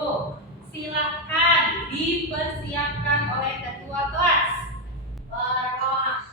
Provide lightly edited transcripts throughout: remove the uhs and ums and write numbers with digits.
dulu. Silakan dipersiapkan oleh ketua kelas. Berdoa.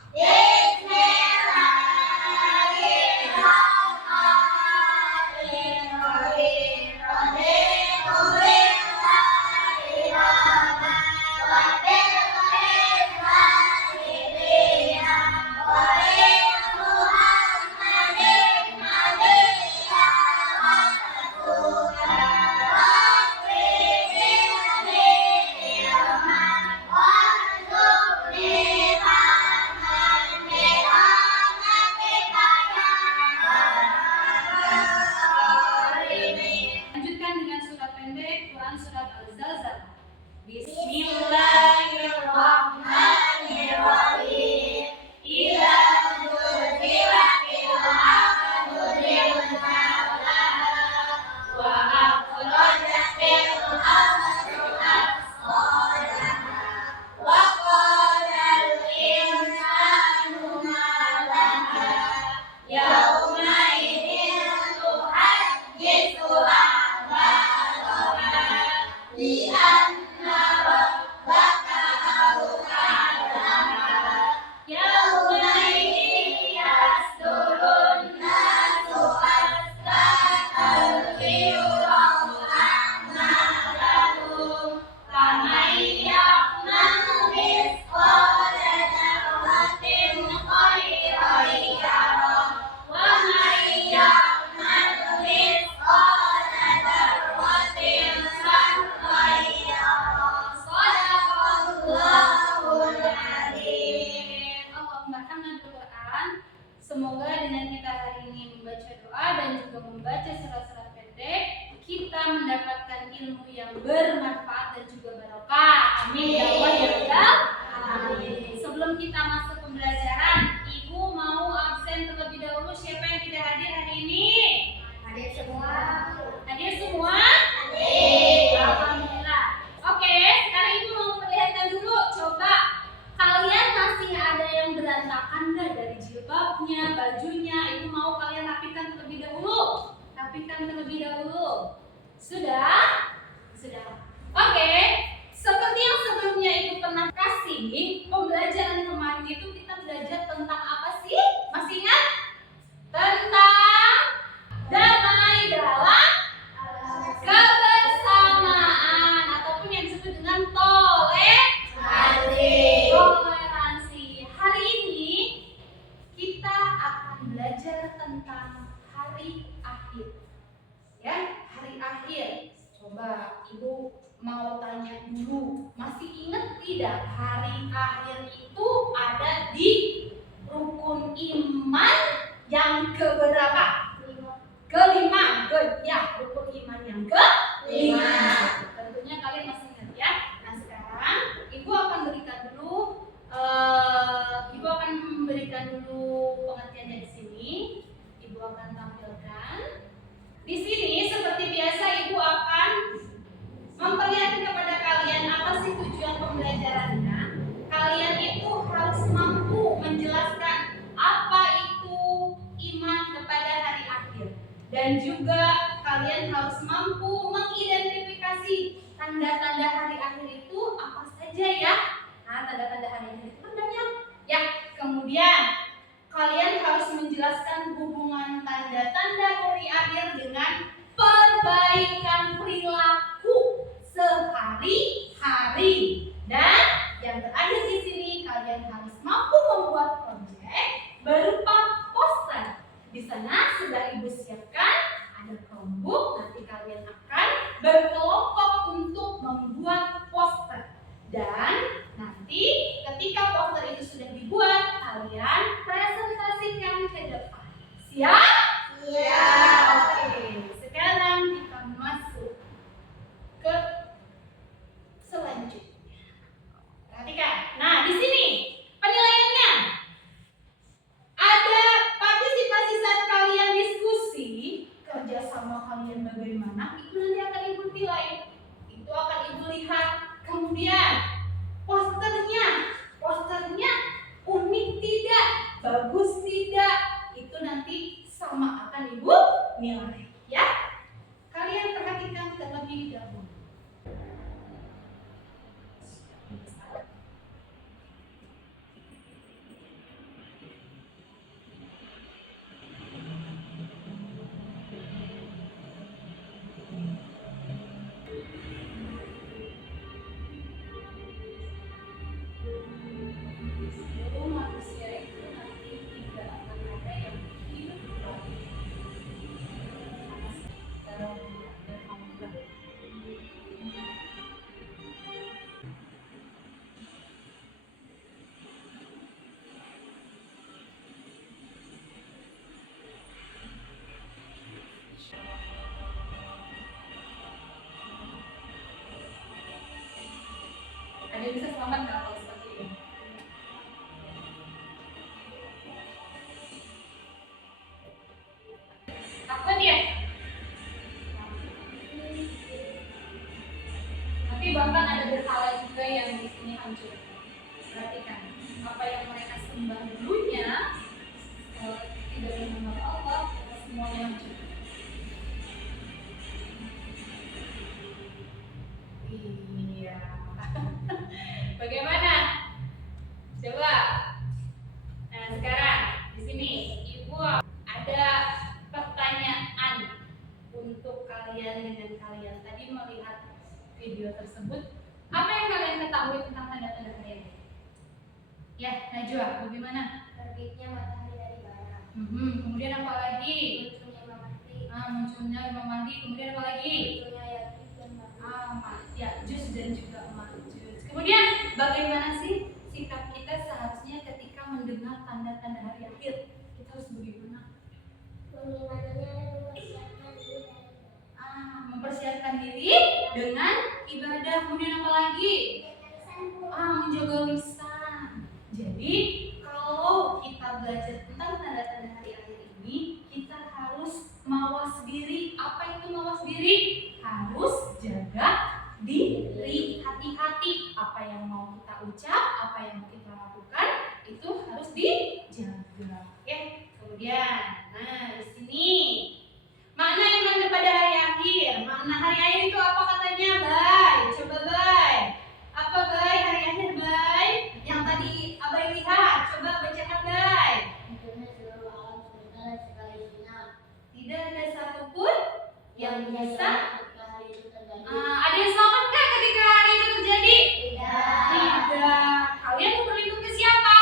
Lanjutkan dengan surat pendek Quran surat Al-Zalzalah. Bismillahirrahmanirrahim. Idza zulzilatil ardu zilzalaha wa akhrajatil ardu asqalaha wa qalal insanu ma laha yauma idzin tuhaddisu akhbaraha bi anna rabbaka awhalaha yauma idzin yasdurun nasu ashtatan liyuraw a'malahum faman ya'mal mithqala dzarratin khairan yarah wa man ya'mal mithqala dzarratin syarran yarah. Shadaqallahul adzim. Allahumma hamdan bil Quran. Semoga dengan kita hari ini membaca doa dan juga membaca surat-surat pendek, kita mendapatkan ilmu yang bermanfaat dan juga barokah. Amin ya Allah ya Rabbal alamin. Sebelum kita masuk pembelajaran, Ibu mau absen terlebih dahulu. Siapa yang tidak hadir hari ini? Hadir semua. Hadir semua? Hadir. Alhamdulillah. Oke, sekarang Ibu mau perlihatkan dulu. Coba kalian masih ada yang berantakan nggak dari jilbabnya, bajunya? Ibu mau kalian rapikan terlebih dahulu. Rapikan terlebih dahulu. Sudah? Sudah. Oke. Seperti yang sebelumnya Ibu pernah kasih, pembelajaran kemarin itu kita belajar tentang apa sih? Masih ingat? Tentang damai dalam kebersamaan ataupun yang disebut dengan toleransi. Hari ini kita akan belajar tentang hari akhir. Ya, hari akhir. Coba Ibu mau tanya dulu, masih ingat tidak hari akhir itu ada di rukun iman yang keberapa? Kelima. Good. Ya, rukun iman yang kelima. Tentunya kalian masih ingat ya. Nah, sekarang Ibu akan memberikan dulu pengertiannya di sini. Ibu akan tampilkan. Di sini seperti biasa Ibu akan memperlihatkan kepada kalian apa sih tujuan pembelajarannya. Kalian itu harus mampu menjelaskan apa itu iman kepada hari akhir. Dan juga kalian harus mampu mengidentifikasi tanda-tanda hari akhir itu apa saja ya. Nah, tanda-tanda hari akhir itu banyak. Ya, kemudian kalian harus menjelaskan hubungan tanda-tanda hari akhir dengan perbaikan perilaku sehari-hari. Dan yang terakhir di sini kalian harus mampu membuat proyek berupa poster. Di sana sudah Ibu siapkan ada Chromebook. Nanti kalian akan berkelompok untuk membuat poster. Dan nanti ketika poster itu sudah dibuat, kalian presentasikan ke depan. Siap? Siap. Oke, sekarang kita masuk ke selanjutnya. Perhatikan. Nah, di sini penilaiannya. Ada partisipasi saat kalian diskusi, kerjasama kalian bagaimana, itu nanti akan Ibu nilai. Itu akan Ibu lihat yang bisa selamat nggak kalau seperti ini? Takut ya? Tapi bahkan ada berhala juga yang di sini hancur. Perhatikan, apa yang mereka sembah dulunya tidak mengenal Allah, semuanya hancur. Iya. Bagaimana? Coba. Nah, sekarang di sini Ibu ada pertanyaan untuk kalian dengan kalian tadi melihat video tersebut. Apa yang kalian ketahui tentang tanda-tanda hari ini? Ya, Najwa, bagaimana? Terbitnya matahari dari barat. Kemudian apa lagi? Munculnya Imam Mahdi. Munculnya Imam Mahdi. Kemudian apa lagi? Munculnya Ya'juj dan Ma'juj. Ya'juj dan juga Ma'juj. Kemudian bagaimana sih sikap kita seharusnya ketika mendengar tanda-tanda hari akhir? Kita harus bagaimana? Mempersiapkan diri dengan ibadah. Kemudian apa lagi? Menjaga lisan. Jadi kalau kita belajar tentang tanda-tanda hari akhir ini, kita harus mawas diri. Apa itu mawas diri? Harus jaga diri, hati-hati. Apa yang mau kita ucap, apa yang mau kita lakukan, itu harus dijaga. Oke. Kemudian, nah di sini makna iman kepada hari akhir. Makna hari akhir itu apa katanya, Bay? Coba Bay. Apa Bay hari akhir, Bay? Yang tadi Abai lihat, coba bacakan Bay. Tidak ada satupun yang bisa. Ada yang selamat nggak ketika hari itu terjadi? Tidak. Kalian mau berlindung ke siapa?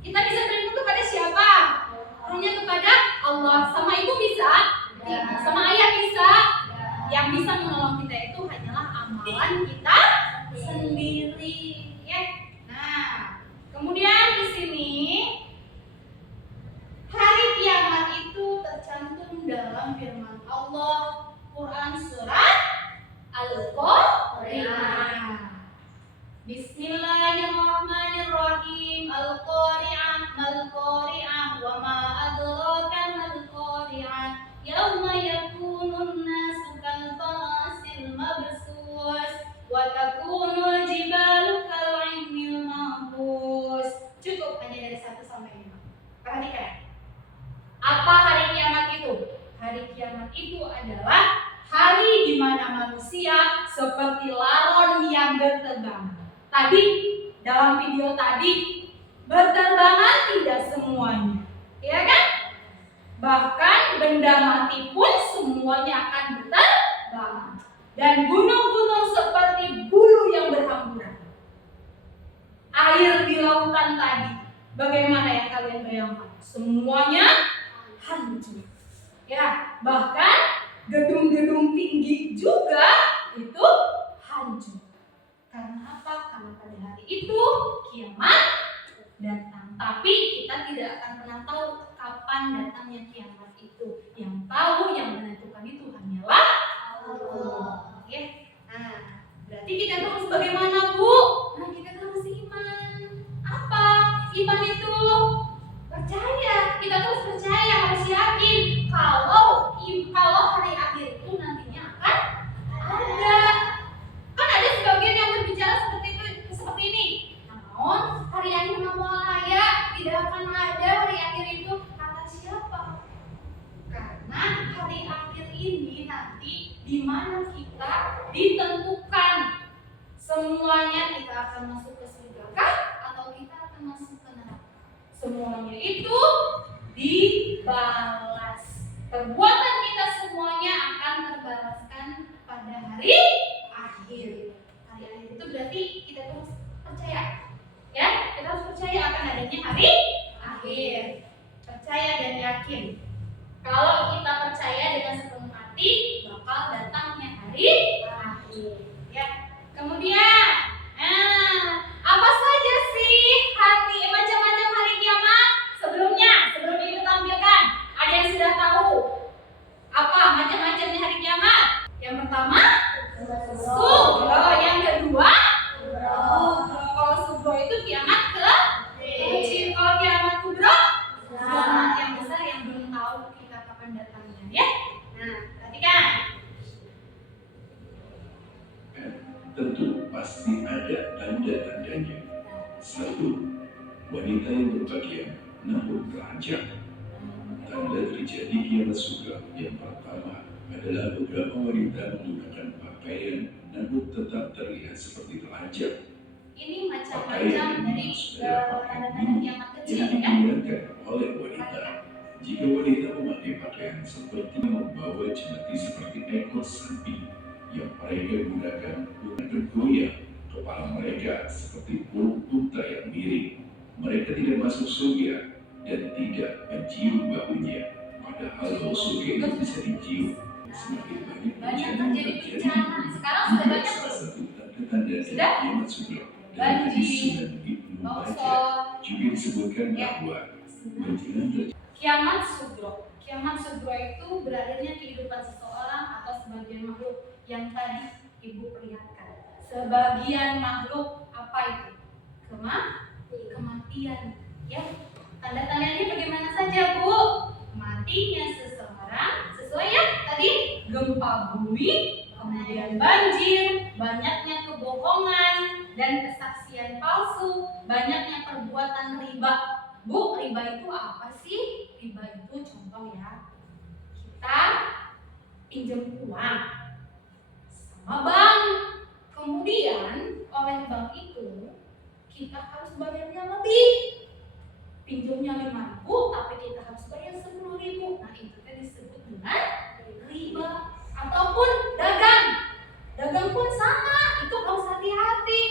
Kita bisa berlindung kepada siapa? Hanya kepada Allah. Sama ibu bisa? Sama ayah bisa? Yang bisa menolong kita itu hanyalah amalan kita sendiri, ya. Nah, kemudian di sini hari kiamat itu tercantum dalam firman Allah, Quran surat Al-Qari'ah. Bismillahirrahmanirrahim. Al-Qari'ah, mal-Qari'ah, wa ma adraka mal-Qari'ah. Yauma yakunun nasu kal farasil mabsus wa takunul jibalu kal 'ainil mahbus. Cukup hanya dari 1 sampai 5. Perhatikan. Apa hari kiamat itu? Hari kiamat itu adalah hari di mana manusia seperti laron yang berterbangan. Tadi dalam video tadi berterbangan tidak semuanya, ya kan? Bahkan benda mati pun semuanya akan berterbangan. Dan gunung-gunung seperti bulu yang berhamburan. Air di lautan tadi, bagaimana yang kalian bayangkan? Semuanya hancur. Ya, bahkan gedung-gedung tinggi juga itu hancur. Karena apa? Karena pada hari itu kiamat datang. Tapi kita tidak akan pernah tahu kapan datangnya kiamat itu. Yang tahu, yang menentukan itu hanyalah Allah. Ya. Nah, berarti kita harus bagaimana, Bu? Nah, kita harus iman. Apa? Iman itu percaya. Kita harus percaya, harus yakin kalau hari akhir itu nantinya akan ada. Kan ada sebagian yang berbicara seperti ini. Namun hari akhir namanya tidak akan ada hari akhir itu. Kata siapa? Karena hari akhir ini nanti di mana kita ditentukan semuanya kita akan masuk ke surga kah atau kita akan masuk ke neraka. Semuanya itu dibalas. Perbuatan kita semuanya akan terbalaskan pada hari akhir. Hari akhir itu berarti kita terus percaya, ya? Kita harus percaya akan adanya hari akhir. Percaya dan yakin. Kalau kita percaya dengan sepenuh hati, bakal datangnya hari akhir. Ya. Kemudian, apa saja sih macam-macam hari kiamat? Sebelum ini tampilkan, ada yang sudah tahu apa macam-macamnya hari kiamat? Yang pertama, Tentu pasti ada tanda-tandanya. 1. Wanita yang berpakaian namun telanjang. Tanda terjadi kiamat sugro yang pertama adalah beberapa wanita menggunakan pakaian namun tetap terlihat seperti telanjang. Ini macam-macam Pakaian dari tanda-tanda kiamat kecil yang ya. digunakan oleh wanita. Jika wanita memakai pakaian seperti membawa jemati seperti ekor sapi yang mereka gunakan untuk bergoyang kepala mereka seperti burung unta yang miring, mereka tidak masuk surga dan tidak mencium baunya. Padahal bau surga itu bisa dicium. Semakin banyak bencana terjadi bencana. Sekarang sudah juga banyak salah tuh. satu tanda-tanda dari Sudah? kiamat sugro. Dalam hadis Sunan Ibnu Majah Longsor, juga disebutkan Ya. bahwa menjelang kiamat sugro. Kiamat sugro itu berakhirnya kehidupan seseorang atau sebagian makhluk yang tadi Ibu perlihatkan. Sebagian makhluk apa itu? Kematian. Ya. Tanda-tandanya bagaimana saja, Bu? Matinya seseorang sesuai ya tadi gempa bumi, kemudian banjir, banyaknya kebohongan dan kesaksian palsu, banyaknya perbuatan riba. Bu, riba itu apa sih? Riba itu contoh ya, kita pinjam uang sama bank, kemudian oleh bank itu kita harus bayarnya lebih. Pinjamnya 5.000 tapi kita harus bayar 10.000. Nah itu kan disebut dengan riba. Ataupun dagang pun sama, itu harus hati-hati.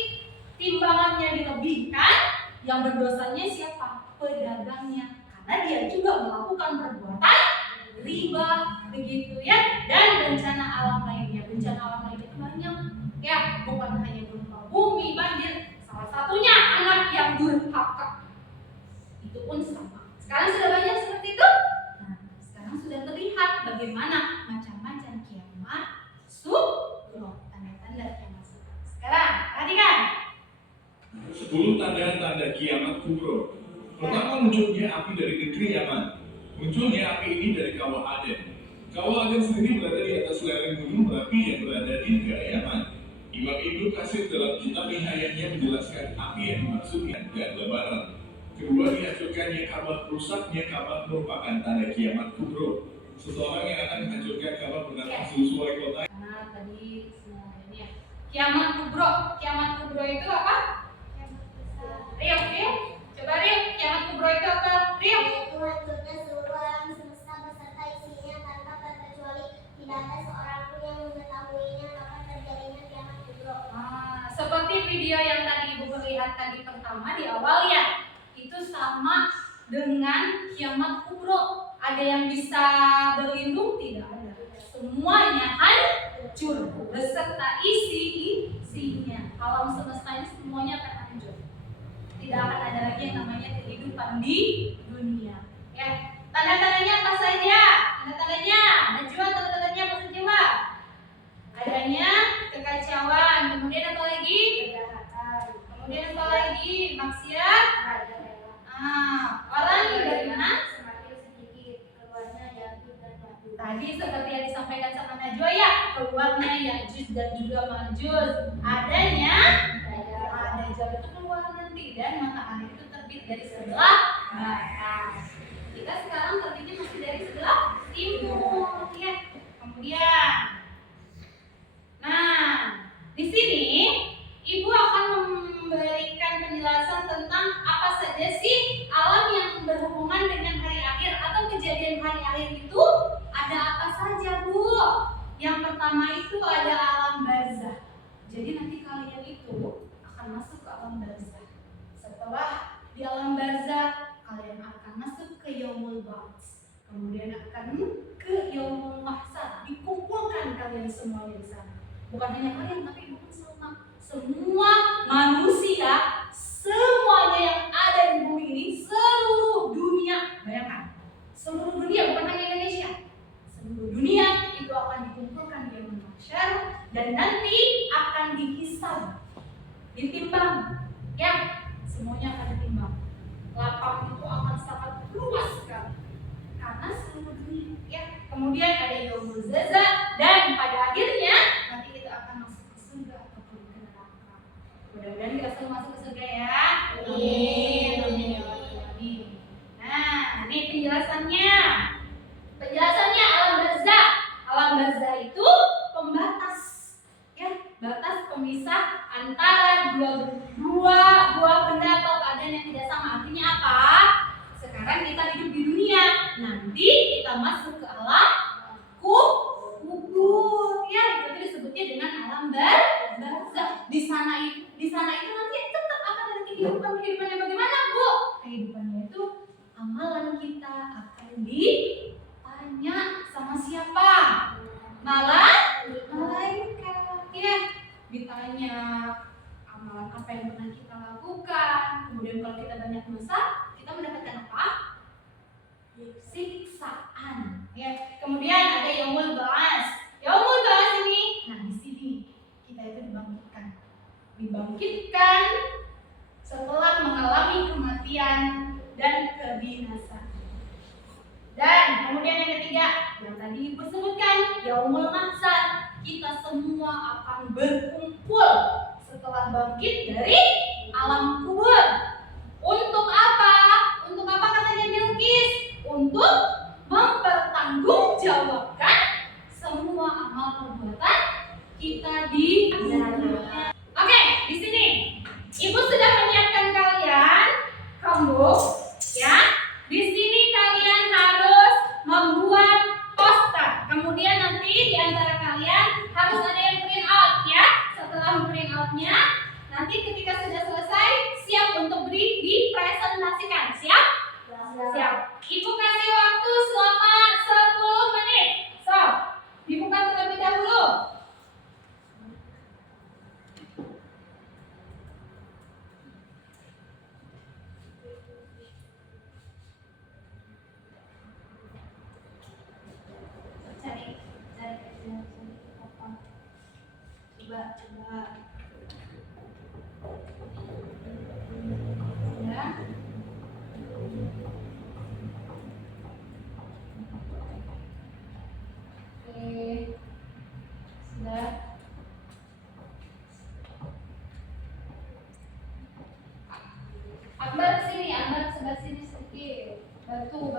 Timbangannya dilebihkan, yang berdosanya siapa? Pedagangnya, karena dia juga melakukan perbuatan riba, begitu ya. Dan bencana alam lainnya itu banyak ya, bukan hanya gempa bumi, banjir, salah satunya anak yang durhaka, itu pun sama. Sekarang sudah banyak seperti itu. Nah, sekarang sudah terlihat bagaimana macam-macam kiamat sugro, tanda-tanda kiamat sugro. Sekarang perhatikan 10 tanda-tanda kiamat kubro. Pertama, munculnya api dari negeri Yaman. Munculnya api ini dari Kawah Aden. Kawah Aden sendiri berada di atas lereng gunung Merapi yang berada di negara Yaman. Imam Ibnu Katsir dalam kitab Nihayatnya menjelaskan api yang dimaksudkan dan lebaran. Kedua, dihancurkannya Ka'bah. Rusaknya Ka'bah merupakan tanda kiamat kubro. Seseorang yang akan menghancurkan Ka'bah bernama Zulsuwai kota. Nah, tadi semuanya ya. Kiamat kubro. Kiamat kubro itu apa? Rio. Coba Rio, kiamat kubro itu apa? Rio. Yaitu hancurnya seluruh alam semesta beserta isinya tanpa terkecuali. Tidak ada seorang pun yang mengetahuinya, maka terjadinya kiamat kubro. Seperti video yang tadi Ibu perlihatkan di pertama di awal ya, itu sama dengan kiamat kubro. Ada yang bisa berlindung? Tidak ada. Semuanya hancur beserta isinya. Alam semesta ini semuanya akan hancur. Tidak akan ada lagi yang namanya kehidupan di dunia. Ya, tanda-tandanya apa saja? Tanda-tandanya, Najwa, tanda-tandanya apa saja, Pak? Adanya kekacauan, kemudian apa lagi? Kemudian apa lagi? Maksiat. Orang dari mana? Semakin sedikit keluarnya Ya'juj dan Ma'juj. Tadi seperti yang disampaikan sama Najwa ya, keluarnya Ya'juj dan juga Ma'juj. Adanya Dajjal itu keluar nanti dan matahari itu terbit dari sebelah barat. Kita sekarang terbitnya masih dari sebelah timur ya. Kemudian, nah di sini Ibu akan memberikan penjelasan tentang apa saja sih alam yang berhubungan dengan hari akhir atau kejadian hari akhir itu ada apa saja, Bu? Yang pertama itu ada alam barzah. Jadi nanti kalian itu akan masuk ke alam barzah. Setelah di alam barzah, kalian akan masuk ke yaumul ba'ts. Kemudian akan ke yaumul mahsyar. Dikumpulkan kalian semuanya di sana. Bukan hanya kalian, tapi bukan semua manusia, semuanya yang ada di bumi ini, seluruh dunia. Bayangkan, seluruh dunia, bukan hanya Indonesia. Seluruh dunia itu akan dikumpulkan di yaumul mahsyar dan nanti akan dihisab, ditimbang, ya, semuanya akan ditimbang. Lapang itu akan sangat luas sekali karena seluruh dunia, ya. Kemudian ada yaumul jaza dan pada akhirnya nanti kita akan masuk ke surga ataupun ke Mudah-mudahan kita semua masuk ke surga ya. Amin. Amin ya Rabbal alamin. Nah, ini penjelasannya. Penjelasannya alam barzakh. Alam barzakh itu pembatas, ya, batas pemisah antara dua benda atau keadaan yang tidak sama. Artinya apa? Sekarang kita hidup di dunia, nanti kita masuk ke alam kubur, ya, itu disebutnya dengan alam barzakh. Di sana itu nanti tetap akan ada kehidupan yang bagaimana, Bu? Kehidupannya itu amalan kita akan ditanya sama siapa? Malaikat, ya, ditanya amalan apa yang pernah kita lakukan. Kemudian kalau kita banyak dosa, kita mendapatkan apa? Siksaan, ya. Kemudian ada yaumul ba'ats. Yaumul ba'ats ini, nah di sini kita itu dibangkitkan setelah mengalami kematian dan kebinasaan. Dan kemudian yang ketiga, yang tadi disebutkan yaumul mahsyar, kita semua akan berkumpul setelah bangkit dari alam kubur. Untuk apa? Untuk apa katanya Bilqis? Untuk mempertanggungjawabkan semua amal perbuatan kita di dunia. Oke, di sini Ibu sudah menyiapkan kalian Chromebook, ya. Di sini kalian harus membuat poster. Kemudian nanti di antara kalian harus ada yang print out, ya. Setelah print outnya, nanti ketika sudah selesai, siap untuk dipresentasikan. Siap? Siap. Ibu kasih waktu selama 10 menit. So, dibuka terlebih dahulu. Cari apa? Coba. Ya. Oke. Sudah. Akbar sini, Akbar sebelah sini sedikit. Bantu.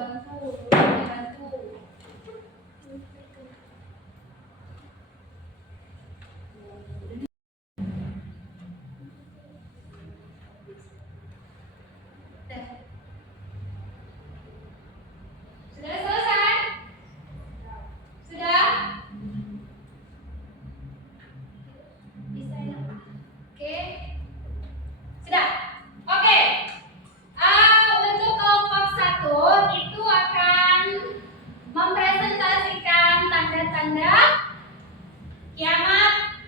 Sudah selesai? Sudah? Bisa ya? Oke. Sudah? Oke. Untuk kelompok 1 itu akan mempresentasikan tanda-tanda kiamat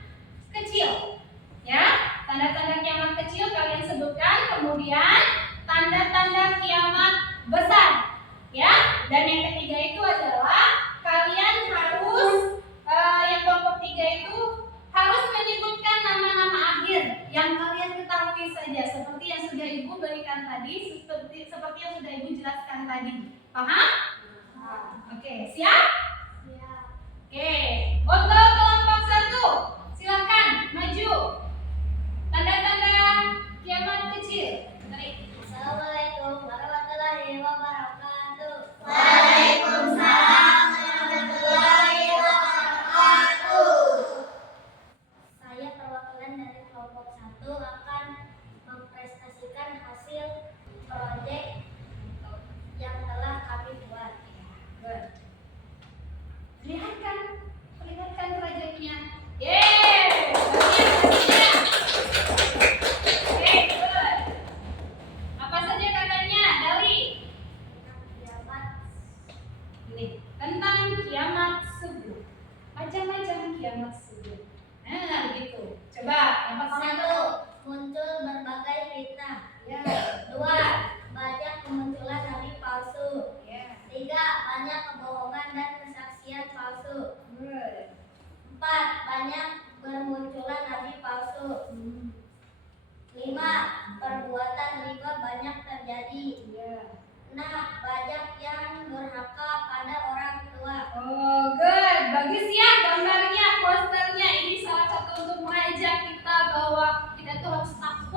kecil. Ya, tanda-tanda kiamat kecil kalian sebutkan, kemudian tanda-tanda kiamat besar. Ya, dan yang ketiga itu adalah kalian harus yang kelompok 3 itu harus menyebutkan nama-nama akhir yang kalian ketahui saja, seperti yang sudah Ibu berikan tadi, seperti yang sudah Ibu jelaskan tadi. Paham? Oke, siap? Siap. Oke, untuk kelompok 1, silakan maju. Tanda-tanda kiamat kecil. Tarik. Assalamualaikum warahmatullahi wabarakatuh. Waalaikumsalam warahmatullahi wabarakatuh. Saya perwakilan dari kelompok 1 akan mempresentasikan hasil proyek yang telah kami buat. Good. Perlihatkan proyeknya. Yeay! Bagian. Oke, good. Apa saja katanya, Dali? Kiamat Ini tentang kiamat subuh. Macam-macam kiamat subuh. Nah, begitu. Coba yang pertama. 1. Muncul berbagai fitnah. Ya. 2. Banyak kemunculan nabi palsu. Ya. 3. Banyak kebohongan dan kesaksian palsu. Good. 4. Banyak bermunculan nabi palsu. 5. Perbuatan riba banyak terjadi. Ya. 6. Banyak yang durhaka pada orang tua. Oh, good. Bagus ya gambarnya, posternya. Ini salah satu untuk mengajak kita bahwa kita tuh harus takwa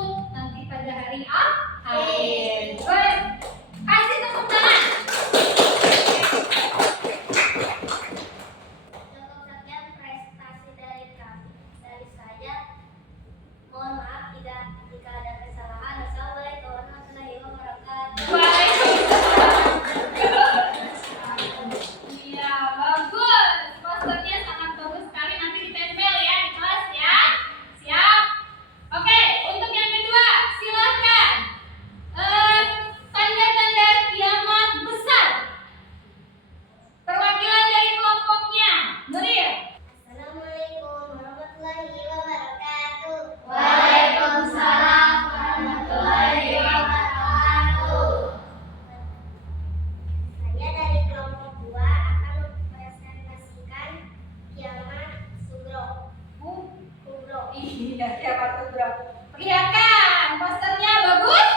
Iya, hebat tuh bro. Perlihatkan posternya bagus.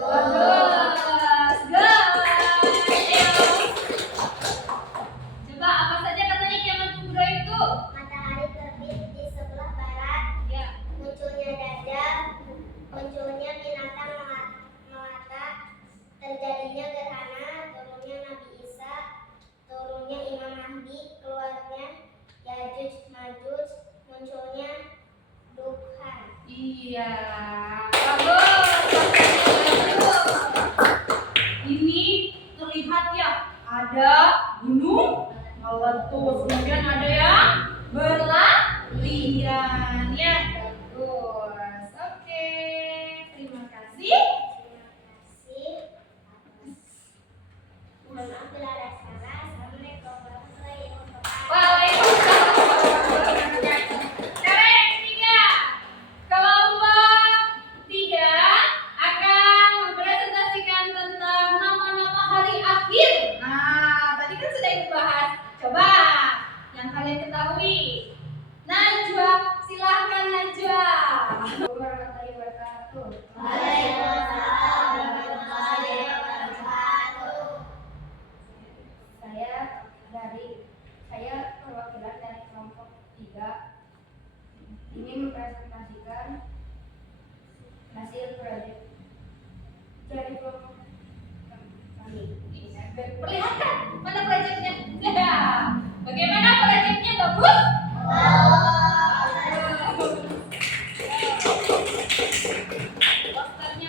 Bagus. Good. Ayo. Coba apa saja katanya kiamat kubra itu? Matahari terbit di sebelah barat, Ya. munculnya dajjal, munculnya binatang melata, terjadinya gerhana, turunnya Nabi Isa, turunnya Imam Mahdi, keluarnya Yajuj Majuj, munculnya Dukhan. Iya. Bagus. Ini terlihat ya ada gunung meletus, kemudian ada yang berlarian ya. Bagus. Oke. Terima kasih. Mohon maaf bila ada salah. Assalamualaikum warahmatullahi wabarakatuh. Waalaikumsalam warahmatullahi wabarakatuh. Cara yang ketiga, kelompok 3 akan mempresentasikan tentang nama-nama hari akhir. Nah, tadi kan sudah dibahas. Coba yang kalian ketahui. Najwa, silahkan Najwa. Warahmatullahi wabarakatuh. Waalaikumsalam warahmatullahi wabarakatuh. Saya perwakilan dari kelompok 3 ingin mempresentasikan hasil proyek dari kelompok kami. Perlihatkan mana proyeknya? Ya. Bagaimana proyeknya, bagus? Posternya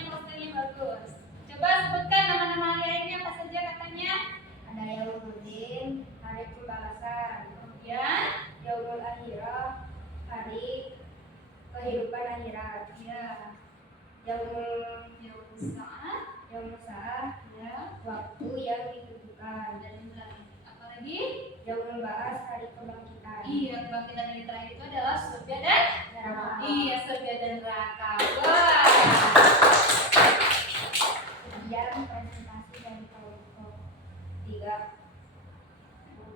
bagus. Coba sebutkan nama-nama hari akhirnya apa saja katanya? Ada Yaumuddin, hari pembalasan. Kemudian Yaumul Akhirah, hari kehidupan akhirat. Ya. Yaumul Sa'ah, ya, waktu yang ditentukan. Dan apa lagi? Yaumul Ba'ats, hari kebangkitan. Iya, kebangkitan dari terakhir itu adalah surga dan neraka. Iya, surga dan neraka. Wah. Kemudian presentasi dari kelompok 3.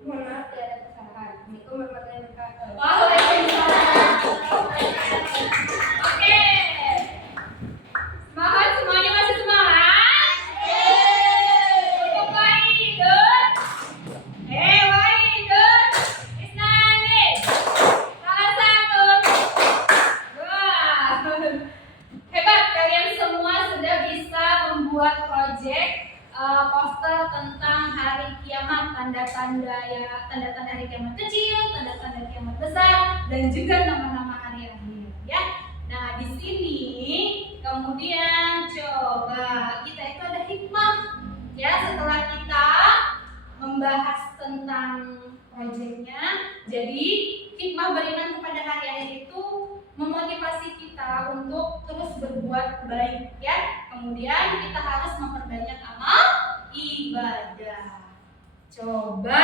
Mohon maaf tidak ada kesalahan. Assalamualaikum warahmatullahi wabarakatuh. Waalaikumsalam. Oke. Semangat semuanya, masih semangat? Wahidun. Wahidun. Isnani. Salah satu. Wah. Hebat, kalian semua sudah bisa membuat proyek poster tentang hari kiamat, tanda-tanda hari kiamat kecil, tanda-tanda kiamat besar, dan juga nama-nama hari akhir ya. Nah, di sini kemudian coba kita itu ada hikmah ya, setelah kita membahas tentang proyeknya. Jadi hikmah beriman kepada hari akhir itu memotivasi kita untuk terus berbuat baik ya. Kemudian kita harus memperbanyak amal ibadah. Coba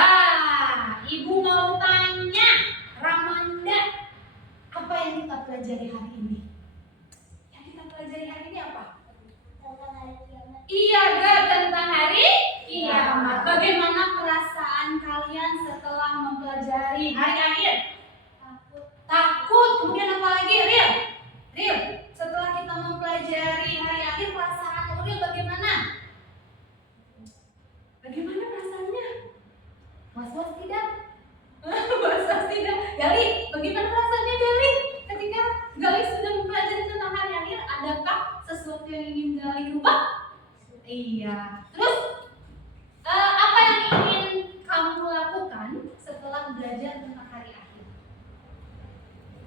Ibu mau tanya Ramanda, apa yang kita pelajari hari ini? Yang kita pelajari hari ini apa? Tentang hari kiamat. Iya, gak tentang hari kiamat. Bagaimana perasaan kalian setelah mempelajari hari akhir? Takut. Kemudian apa lagi? Real. Setelah kita mempelajari hari akhir, perasaan Real bagaimana? Bagaimana perasaannya? Was-was tidak? Was-was tidak. Gali, bagaimana perasaannya Gali? Ketika Gali sudah mempelajari tentang hari akhir, adakah sesuatu yang ingin Gali rubah? Iya. Terus apa yang ingin kamu lakukan setelah belajar tentang hari akhir?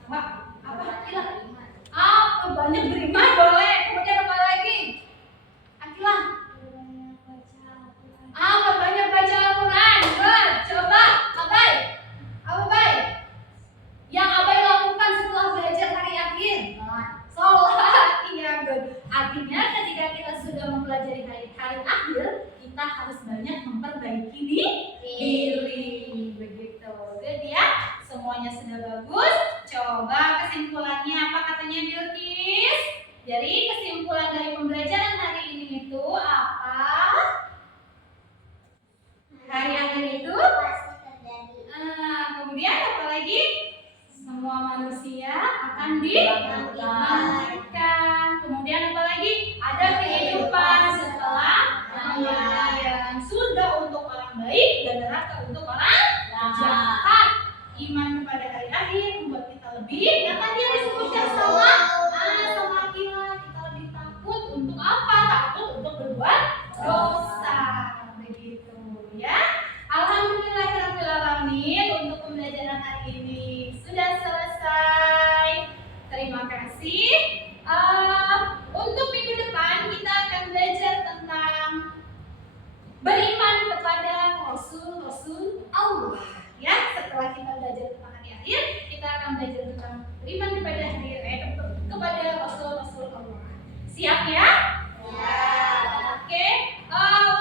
Apa? Banyak beriman boleh. Kemudian apa lagi? Akilah. Banyak baca Al-Quran. Coba Abai. Yang Abai lakukan setelah belajar hari akhir? Sholat. Iya, artinya ketika kita sudah mempelajari hari akhir, kita harus banyak memperbaiki diri. Begitu. Good ya? Semuanya sudah bagus. Coba kesimpulannya apa katanya Bilkis? Jadi kesimpulan dari pembelajaran hari ini itu apa? Hari akhir itu Pasti terjadi. kemudian apa lagi? Semua manusia akan akan dibangkitkan. Kemudian apa lagi? Ada kehidupan setelah kematian. Surga untuk orang baik dan neraka untuk orang jahat. Iman kepada hari akhir membuat kita lebih, yang tadi yang disebutkan sama Akila, kita lebih takut untuk apa? Takut untuk berbuat dosa. Begitu ya. Alhamdulillahirrahmanirrahim, untuk pembelajaran hari ini sudah selesai. Terima kasih. Untuk minggu depan kita akan belajar tentang beriman kepada Rasul Allah. Ya, setelah kita belajar tentang hari akhir, kita akan belajar tentang beriman kepada kepada Rasul Allah. Siap ya? Oke.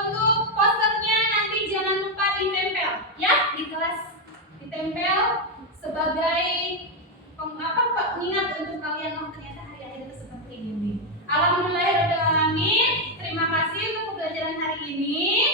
Untuk posternya nanti jangan lupa ditempel ya di kelas, ditempel sebagai pengingat untuk kalian. Oh, ternyata hari akhir itu seperti ini. Alhamdulillahirrahmanirrahim. Terima kasih untuk pembelajaran hari ini.